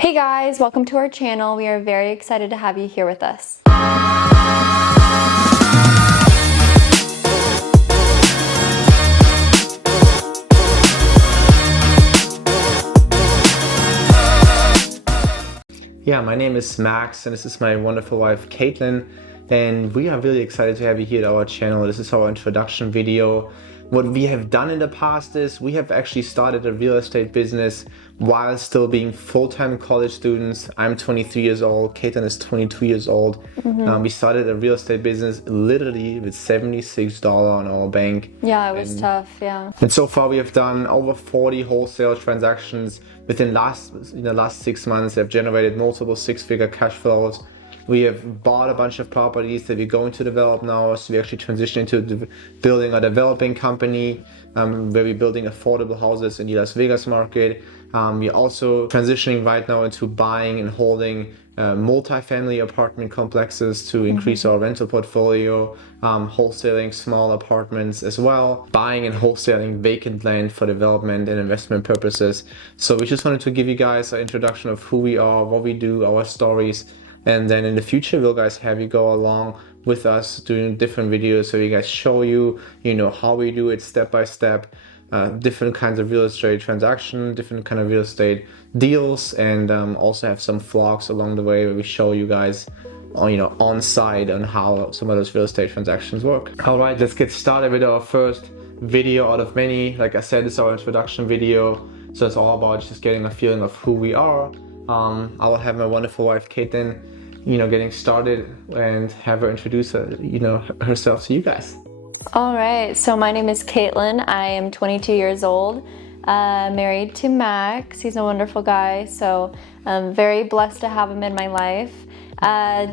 Hey guys, welcome to our channel. We are very excited to have you here with us. Yeah, my name is Max and this is my wonderful wife Kaitlin, and we are really excited to have you here at our channel. This is our introduction video. What we have done in the past is we have actually started a real estate business while still being full-time college students. I'm 23 years old, Kaitlin is 22 years old. We started a real estate business literally with $76 on our bank. Yeah, it was tough, yeah. And so far we have done over 40 wholesale transactions within the last 6 months. Have generated multiple six-figure cash flows. We have bought a bunch of properties that we're going to develop now. So we actually transitioned into building a developing company where we're building affordable houses in the Las Vegas market. We're also transitioning right now into buying and holding multi-family apartment complexes to increase our rental portfolio, wholesaling small apartments as well, buying and wholesaling vacant land for development and investment purposes. So we just wanted to give you guys an introduction of who we are, what we do, our stories. And then in the future, we'll guys have you go along with us doing different videos so you guys show you, how we do it step by step, different kinds of real estate transactions, different kind of real estate deals, and also have some vlogs along the way where we show you guys, on site on how some of those real estate transactions work. All right, let's get started with our first video out of many. Like I said, it's our introduction video, so it's all about just getting a feeling of who we are. I will have my wonderful wife Kaitlin, getting started and have her introduce herself to you guys. All right, so my name is Kaitlin. I am 22 years old, married to Max. He's a wonderful guy, so I'm very blessed to have him in my life.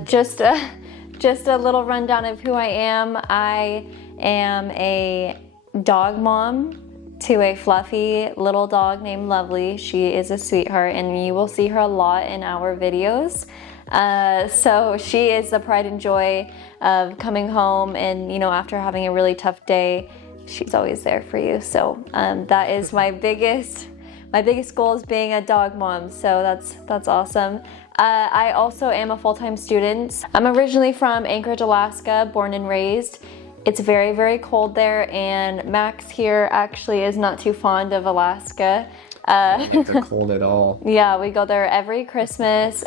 Just a little rundown of who I am. I am a dog mom to a fluffy little dog named Lovely. She is a sweetheart and you will see her a lot in our videos. So she is the pride and joy of coming home and, after having a really tough day, she's always there for you. So that is my biggest goal, is being a dog mom. So that's awesome. I also am a full-time student. I'm originally from Anchorage, Alaska, born and raised. It's very, very cold there, and Max here actually is not too fond of Alaska. Not the cold at all. Yeah, we go there every Christmas.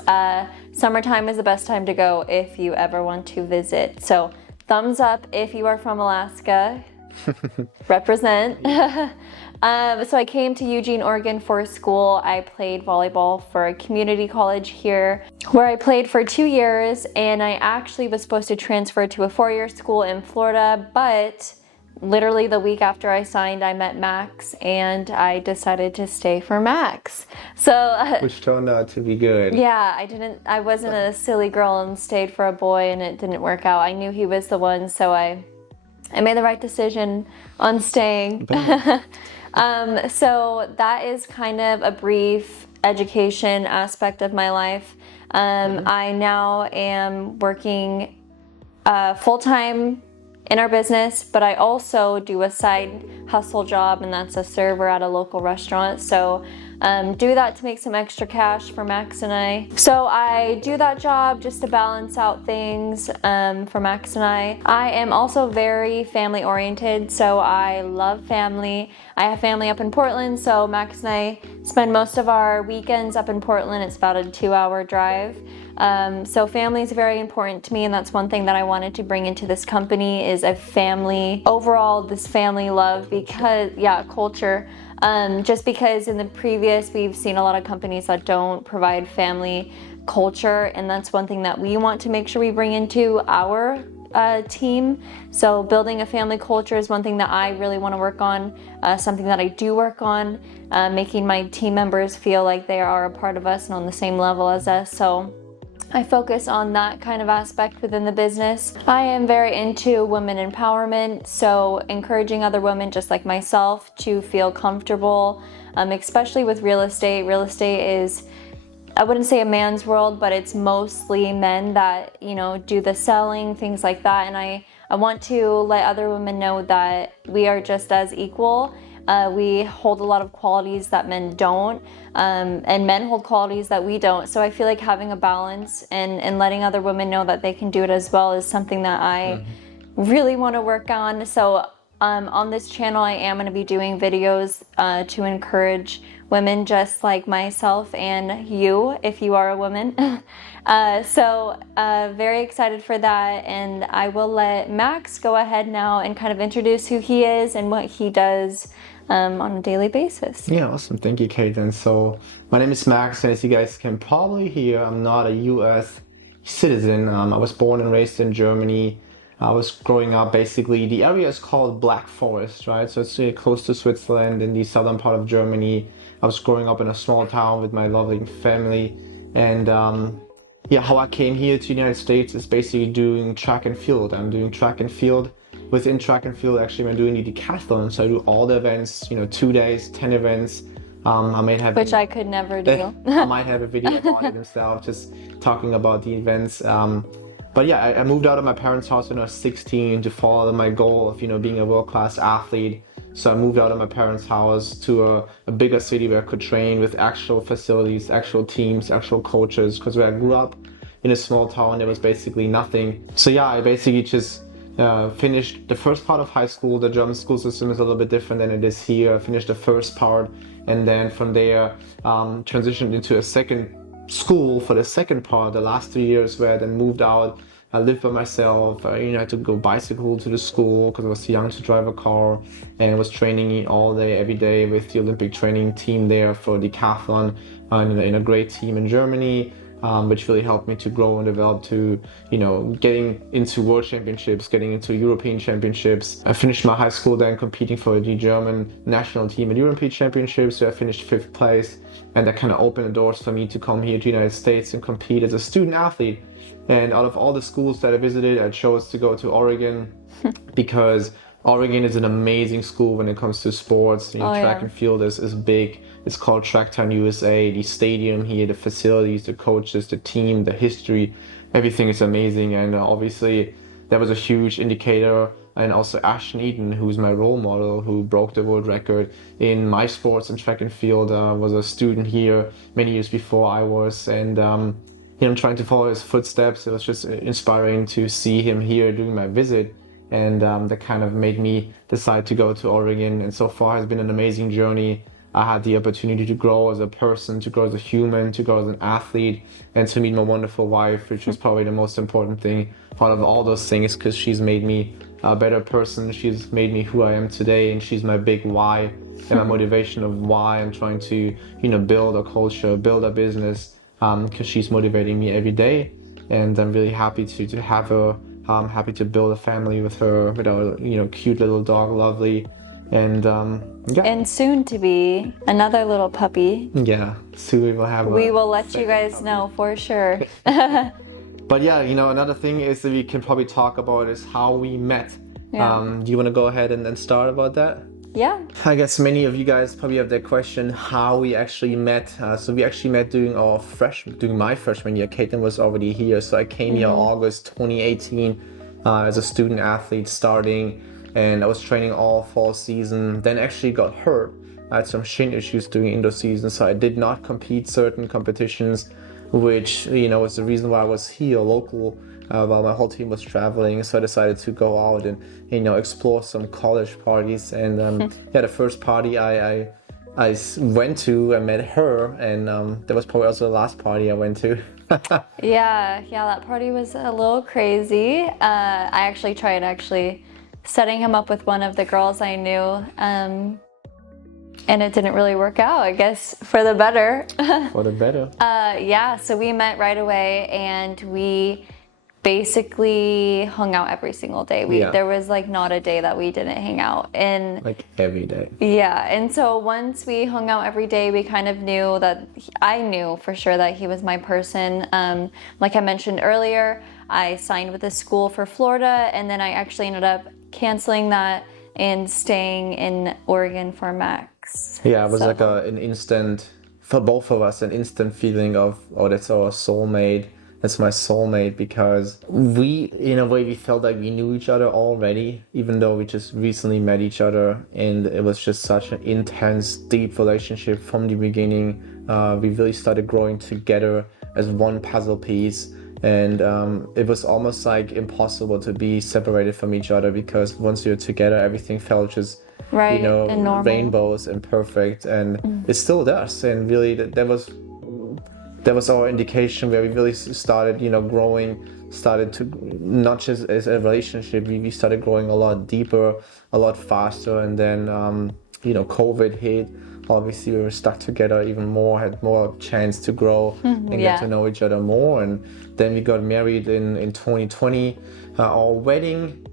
Summertime is the best time to go if you ever want to visit. So thumbs up if you are from Alaska. Represent. So I came to Eugene, Oregon for school. I played volleyball for a community college here where I played for 2 years, and I actually was supposed to transfer to a 4-year school in Florida, but literally the week after I signed, I met Max and I decided to stay for Max. So which turned out to be good. Yeah, I wasn't a silly girl and stayed for a boy and it didn't work out. I knew he was the one, so I made the right decision on staying. So that is kind of a brief education aspect of my life. I now am working full-time in our business, but I also do a side hustle job, and that's a server at a local restaurant. So do that to make some extra cash for Max and I. So I do that job just to balance out things for Max and I. I am also very family oriented, so I love family. I have family up in Portland, so Max and I spend most of our weekends up in Portland. It's about a 2-hour drive. So family is very important to me, and that's one thing that I wanted to bring into this company, is a family, overall this family love, because culture. Just because in the previous we've seen a lot of companies that don't provide family culture, and that's one thing that we want to make sure we bring into our team. So building a family culture is one thing that I really want to work on, something that I do work on, making my team members feel like they are a part of us and on the same level as us. So I focus on that kind of aspect within the business. I am very into women empowerment, so encouraging other women just like myself to feel comfortable, especially with real estate. Real estate is, I wouldn't say a man's world, but it's mostly men that, do the selling, things like that. And I want to let other women know that we are just as equal. We hold a lot of qualities that men don't, and men hold qualities that we don't. So I feel like having a balance and letting other women know that they can do it as well is something that I really want to work on. So on this channel, I am going to be doing videos to encourage women just like myself and you, if you are a woman. So very excited for that, and I will let Max go ahead now and kind of introduce who he is and what he does on a daily basis. Yeah, awesome. Thank you, Kaitlin. So my name is Max, and as you guys can probably hear, I'm not a US citizen. I was born and raised in Germany. I was growing up, basically, the area is called Black Forest, right? So it's close to Switzerland in the southern part of Germany. I was growing up in a small town with my lovely family. And yeah, how I came here to the United States is basically doing track and field. I'm doing track and field. Within track and field, actually, I'm doing the decathlon. So I do all the events, 2 days, 10 events. I might have, which I could never do. I might have a video about it himself, just talking about the events. But yeah, I moved out of my parents' house when I was 16 to follow my goal of, being a world-class athlete. So I moved out of my parents' house to a bigger city where I could train with actual facilities, actual teams, actual coaches. Because where I grew up in a small town, there was basically nothing. So yeah, I basically just finished the first part of high school. The German school system is a little bit different than it is here. I finished the first part, and then from there transitioned into a second school for the second part, the last 3 years, where I then moved out. I lived by myself. I had to go bicycle to the school because I was too young to drive a car, and I was training all day, every day with the Olympic training team there for decathlon in a great team in Germany, which really helped me to grow and develop to, getting into world championships, getting into European championships. I finished my high school then competing for the German national team at European championships, so I finished 5th place. And that kind of opened the doors for me to come here to the United States and compete as a student athlete. And out of all the schools that I visited, I chose to go to Oregon because Oregon is an amazing school when it comes to sports. Track and field is big. It's called Tracktown USA. The stadium here, the facilities, the coaches, the team, the history, everything is amazing. And obviously that was a huge indicator. And also Ashton Eaton, who's my role model, who broke the world record in my sports and track and field, was a student here many years before I was. And I'm trying to follow his footsteps. It was just inspiring to see him here during my visit. And that kind of made me decide to go to Oregon. And so far has been an amazing journey. I had the opportunity to grow as a person, to grow as a human, to grow as an athlete, and to meet my wonderful wife, which was probably the most important thing out of all those things, because she's made me a better person. She's made me who I am today, and she's my big why and my motivation of why I'm trying to, build a culture, build a business, because she's motivating me every day. And I'm really happy to have her. I'm happy to build a family with her, with our, cute little dog, Lovely. And yeah. And soon to be another little puppy. Yeah, soon we will have. We will let you guys know for sure. But yeah, another thing is that we can probably talk about is how we met. Yeah. Do you want to go ahead and then start about that? Yeah. I guess many of you guys probably have that question, how we actually met. So we actually met during my freshman year. Kaitlin was already here, so I came here August 2018 as a student athlete starting. And I was training all fall season, then actually got hurt. I had some shin issues during indoor season, so I did not compete certain competitions, which, was the reason why I was here local while my whole team was traveling. So I decided to go out and, explore some college parties. And the first party I went to, I met her, and that was probably also the last party I went to. Yeah, that party was a little crazy. I actually tried setting him up with one of the girls I knew, and it didn't really work out, I guess, for the better. For the better. Yeah, so we met right away, and we basically hung out every single day. There was not a day that we didn't hang out, and every day. Yeah, and so once we hung out every day, we kind of knew that I knew for sure that he was my person. Like I mentioned earlier, I signed with a school for Florida, and then I actually ended up canceling that and staying in Oregon for Max. Yeah, it was an instant, for both of us, an instant feeling of, oh, that's our soulmate. that's my soulmate, because we, in a way, we felt like we knew each other already, even though we just recently met each other, and it was just such an intense, deep relationship from the beginning. We really started growing together as one puzzle piece, and it was almost like impossible to be separated from each other, because once you're together, everything felt just Right, and normal. rainbows and perfect, and it still does. And really, that was our indication where we really started, growing, started to, not just as a relationship, we started growing a lot deeper, a lot faster. And then, COVID hit. Obviously, we were stuck together even more, had more chance to grow and get to know each other more. And then we got married in 2020. Our wedding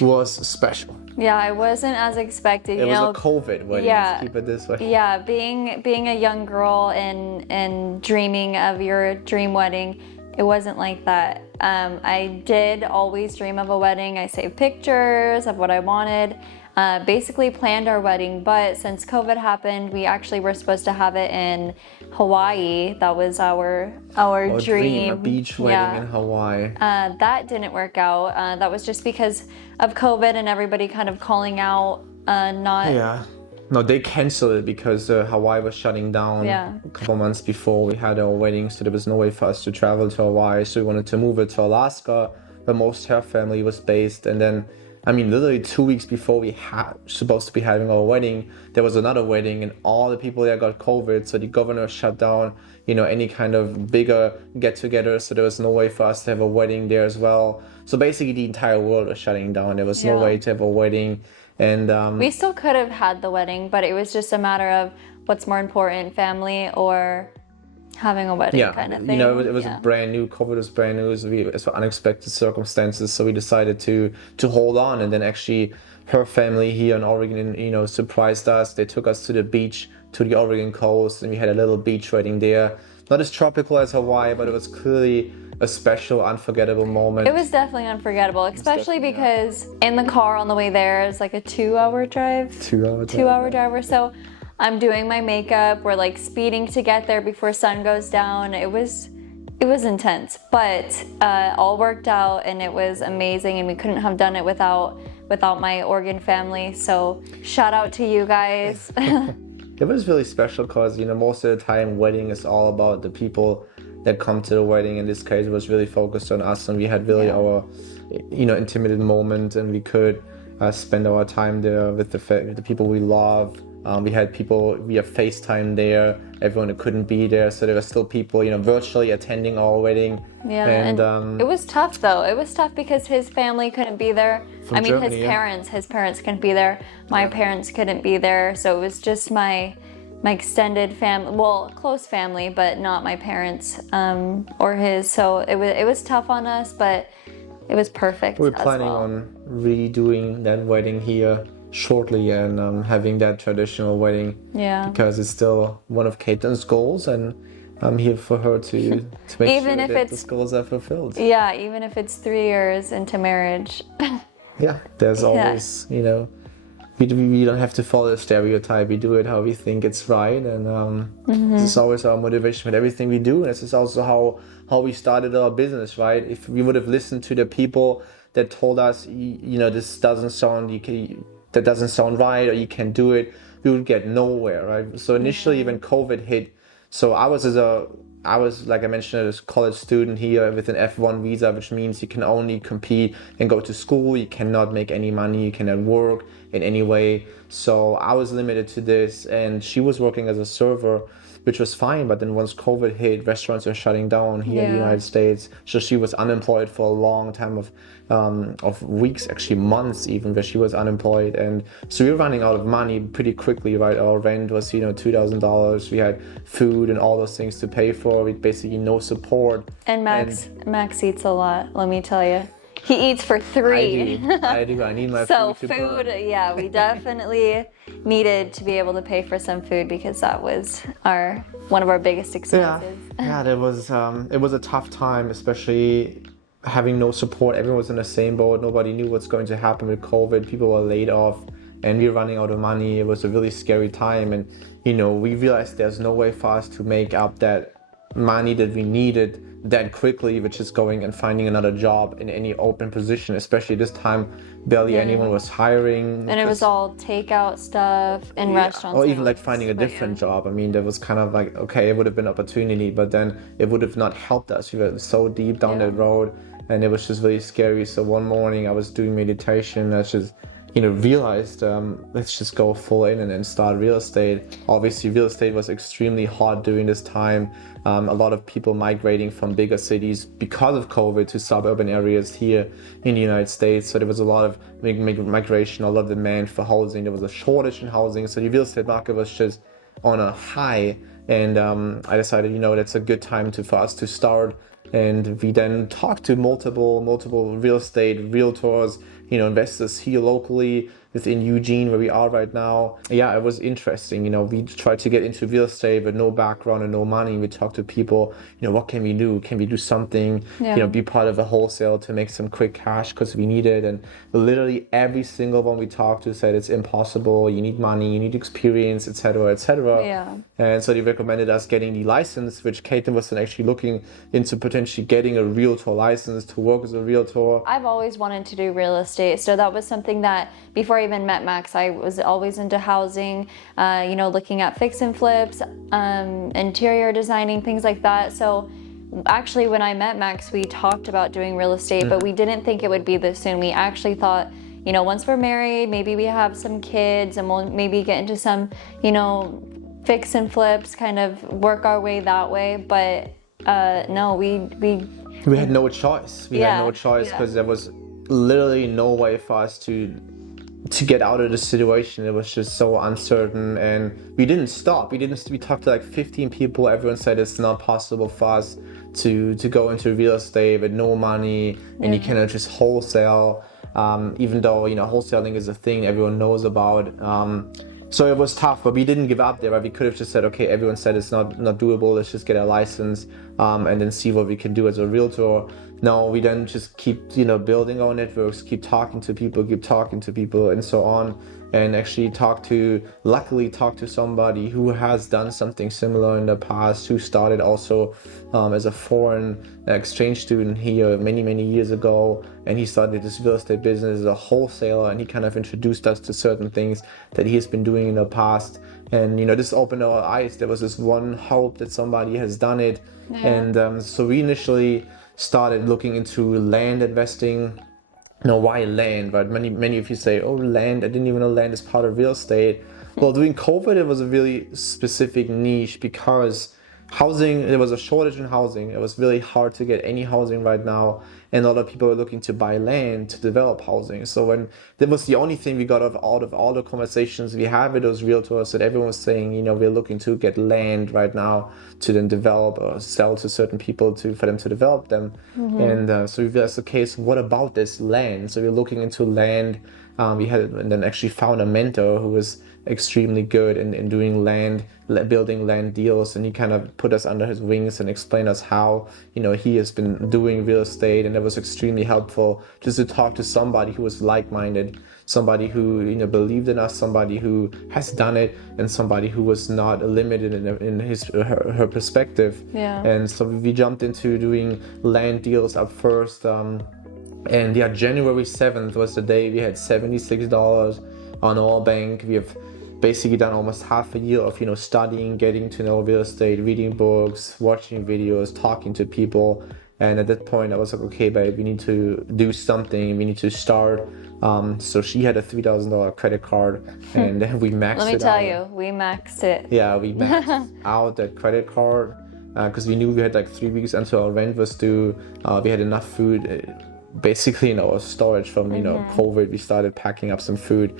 was special. Yeah, I wasn't as expected. It was a COVID wedding. Let's keep it this way. Yeah, being a young girl and dreaming of your dream wedding, it wasn't like that. I did always dream of a wedding. I saved pictures of what I wanted. Basically planned our wedding, but since COVID happened, we actually were supposed to have it in Hawaii. That was our dream. A beach wedding in Hawaii. That didn't work out. That was just because of COVID and everybody kind of calling out. No, they canceled it because Hawaii was shutting down a couple months before we had our wedding, so there was no way for us to travel to Hawaii. So we wanted to move it to Alaska, where most of her family was based. And then, literally 2 weeks before we supposed to be having our wedding, there was another wedding, and all the people there got COVID. So the governor shut down, any kind of bigger get-together. So there was no way for us to have a wedding there as well. So basically, the entire world was shutting down. There was no way to have a wedding. And we still could have had the wedding, but it was just a matter of what's more important, family or having a wedding kind of thing. It was brand new. COVID was brand new. It was unexpected circumstances, so we decided to hold on. And then actually, her family here in Oregon, surprised us. They took us to the beach, to the Oregon coast, and we had a little beach wedding there. Not as tropical as Hawaii, but it was clearly a special, unforgettable moment. It was definitely unforgettable, especially because in the car on the way there, it's like a 2-hour drive. 2-hour drive or so. I'm doing my makeup. We're like speeding to get there before sun goes down. It was intense, but all worked out, and it was amazing. And we couldn't have done it without my Oregon family. So shout out to you guys. It was really special because most of the time, wedding is all about the people that come to the wedding. In this case, it was really focused on us, and we had really our intimate moment, and we could spend our time there with the people we love. We had people via FaceTime there, everyone who couldn't be there, so there were still people virtually attending our wedding. And it was tough though. It was tough because his family couldn't be there. Germany, his parents couldn't be there. My parents couldn't be there, so it was just my extended family, well, close family, but not my parents or his. So it was tough on us, but it was perfect. We're planning on redoing that wedding here shortly, and having that traditional wedding, because it's still one of Kaitlin's goals, and I'm here for her to make even sure that those goals are fulfilled. Even if it's 3 years into marriage. There's always we don't have to follow the stereotype. We do it how we think it's right, and this is always our motivation with everything we do. And this is also how we started our business, right? If we would have listened to the people that told us, this doesn't sound right, or you can't do it, we would get nowhere, right? So initially, when COVID hit, so I was, like I mentioned, a college student here with an F1 visa, which means you can only compete and go to school. You cannot make any money. You cannot work in any way. So I was limited to this, and she was working as a server, which was fine. But then once COVID hit, restaurants are shutting down here in the United States. So she was unemployed for a long time of weeks, actually months even, where she was unemployed. And so we were running out of money pretty quickly, right? Our rent was, $2,000. We had food and all those things to pay for. We basically no support. And Max eats a lot, let me tell you. He eats for 3. I do. I need my food. So food, we definitely needed to be able to pay for some food, because that was one of our biggest expenses. It was a tough time, especially having no support. Everyone was in the same boat. Nobody knew what's going to happen with COVID. People were laid off, and we were running out of money. It was a really scary time, and we realized there's no way for us to make up that money that we needed that quickly with just going and finding another job in any open position, especially this time barely anyone was hiring. And it was all takeout stuff in restaurants. Or even like finding a different job. I mean, there was kind of like, okay, it would have been opportunity, but then it would have not helped us. We were so deep down that road, and it was just really scary. So one morning I was doing meditation. I just, realized, let's just go full in and then start real estate. Obviously, real estate was extremely hot during this time. A lot of people migrating from bigger cities because of COVID to suburban areas here in the United States. So there was a lot of migration, a lot of demand for housing. There was a shortage in housing. So the real estate market was just on a high. And I decided, that's a good time for us to start. And we then talked to multiple real estate realtors, investors here locally within Eugene, where we are right now. Yeah, it was interesting. We tried to get into real estate with no background and no money. We talked to people, what can we do? Can we do something, be part of a wholesale to make some quick cash because we need it? And literally every single one we talked to said it's impossible. You need money, you need experience, etc., etc. Yeah. And so they recommended us getting the license, which Kaitlin was then actually looking into potentially getting a realtor license to work as a realtor. I've always wanted to do real estate. So that was something that before I even met Max, I was always into housing, looking at fix and flips, interior designing, things like that. So actually when I met Max, we talked about doing real estate, but we didn't think it would be this soon. We actually thought, once we're married, maybe we have some kids and we'll maybe get into some, fix and flips, kind of work our way that way. But no, we had no choice. We had no choice because there was literally no way for us to get out of the situation. It was just so uncertain, and we didn't stop. We talked to like 15 people. Everyone said it's not possible for us to go into real estate with no money, and you cannot just wholesale, even though wholesaling is a thing everyone knows about. So it was tough, but we didn't give up there. Right? We could have just said, okay, everyone said it's not doable. Let's just get a license and then see what we can do as a realtor. No, we then just keep building our networks, keep talking to people, and so on. And actually luckily talk to somebody who has done something similar in the past, who started also as a foreign exchange student here many years ago, and he started this real estate business as a wholesaler, and he kind of introduced us to certain things that he has been doing in the past. And this opened our eyes. There was this one hope that somebody has done it. And so we initially started looking into land investing. Why land? Right? Many of you say, oh, land, I didn't even know land is part of real estate. Well, during COVID, it was a really specific niche because there was a shortage in housing. It was really hard to get any housing right now, and a lot of people were looking to buy land to develop housing. So when that was the only thing we got out of all the conversations we had with those realtors, that everyone was saying, we're looking to get land right now to then develop or sell to certain people for them to develop them. And so we realized, okay, so what about this land? So we're looking into land. And then actually found a mentor who was extremely good in doing building land deals, and he kind of put us under his wings and explained us how he has been doing real estate. And it was extremely helpful just to talk to somebody who was like-minded, somebody who believed in us, somebody who has done it, and somebody who was not limited in her perspective. And so we jumped into doing land deals up first. And January 7th was the day we had $76 on our bank. We have basically done almost half a year of studying, getting to know real estate, reading books, watching videos, talking to people. And at that point I was like, okay, babe, we need to do something, we need to start. So she had a $3,000 credit card, and then we maxed it out. Let me tell you, we maxed it. Yeah, we maxed out that credit card because we knew we had like 3 weeks until our rent was due. We had enough food basically in our storage from COVID. We started packing up some food.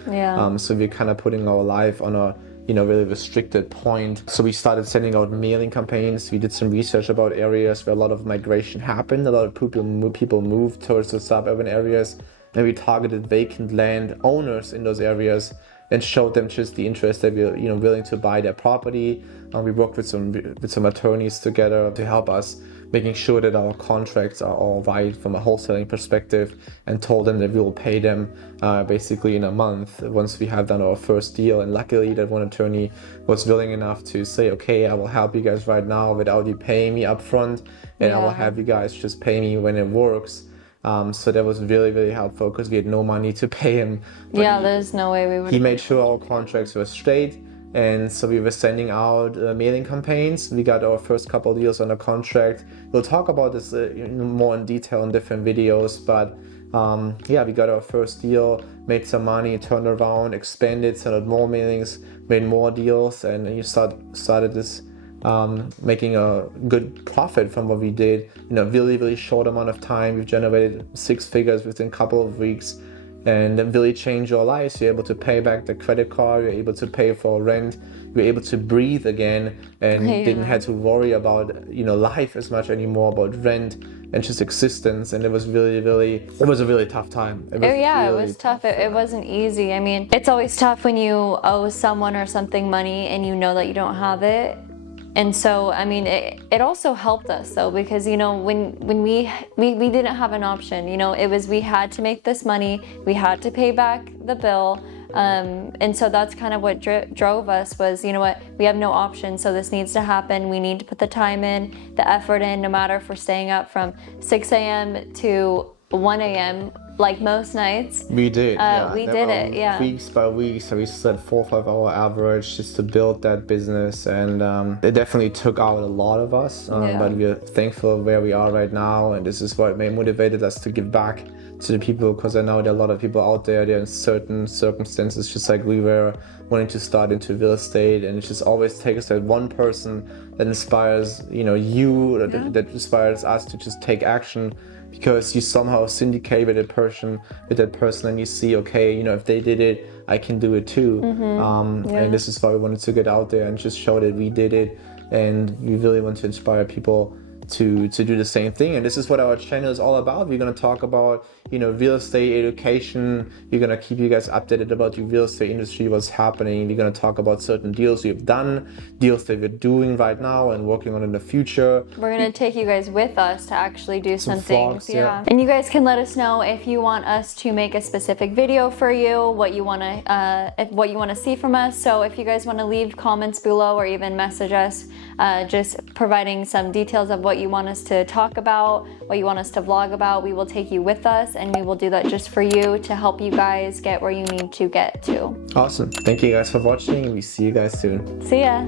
So we're kind of putting our life on a really restricted point. So we started sending out mailing campaigns. We did some research about areas where a lot of migration happened. A lot of people moved towards the suburban areas, and we targeted vacant land owners in those areas and showed them just the interest that we're willing to buy their property. We worked with some attorneys together to help us making sure that our contracts are all right from a wholesaling perspective, and told them that we will pay them basically in a month once we have done our first deal. And luckily that one attorney was willing enough to say, okay, I will help you guys right now without you paying me upfront, and I will have you guys just pay me when it works. So that was really, really helpful because we had no money to pay him. Yeah, there's no way we would. He made sure our contracts were straight, and so we were sending out mailing campaigns. We got our first couple of deals under contract. We'll talk about this more in detail in different videos, but yeah, we got our first deal, made some money, turned around, expanded, sent out more mailings, made more deals, and you started this making a good profit from what we did in a really, really short amount of time. We've generated 6 figures within a couple of weeks, and it really changed your lives. You're able to pay back the credit card, you're able to pay for rent, you're able to breathe again, and didn't have to worry about life as much anymore, about rent and just existence. And it was really, really, it was a really tough time. It was tough. It wasn't easy. I mean, it's always tough when you owe someone or something money and you know that you don't have it. And so, I mean, it also helped us though, because, when we didn't have an option, it was, we had to make this money, we had to pay back the bill. And so that's kind of what drove us was, what, we have no option. So this needs to happen. We need to put the time in, the effort in, no matter if we're staying up from 6 a.m. to 1 a.m. like most nights. We did. We did it. Yeah. Weeks by weeks. So we set 4 or 5 hour average just to build that business, and it definitely took out a lot of us. But we're thankful where we are right now, and this is what motivated us to give back to the people, because I know there are a lot of people out there. They're in certain circumstances, just like we were, wanting to start into real estate, and it just always takes that one person that inspires that inspires us to just take action. Because you somehow syndicate with that person, and you see, okay, if they did it, I can do it too. And this is why we wanted to get out there and just show that we did it, and we really want to inspire people to do the same thing. And this is what our channel is all about. We're going to talk about real estate education. We're going to keep you guys updated about the real estate industry, what's happening. We're going to talk about certain deals we've done, deals that we're doing right now and working on in the future. We're going to take you guys with us to actually do some things. Vlogs, And you guys can let us know if you want us to make a specific video for you, what you want to see from us. So if you guys want to leave comments below or even message us, just providing some details of what you want us to talk about, what you want us to vlog about, we will take you with us, and we will do that just for you to help you guys get where you need to get to. Awesome. Thank you guys for watching, and we see you guys soon. See ya.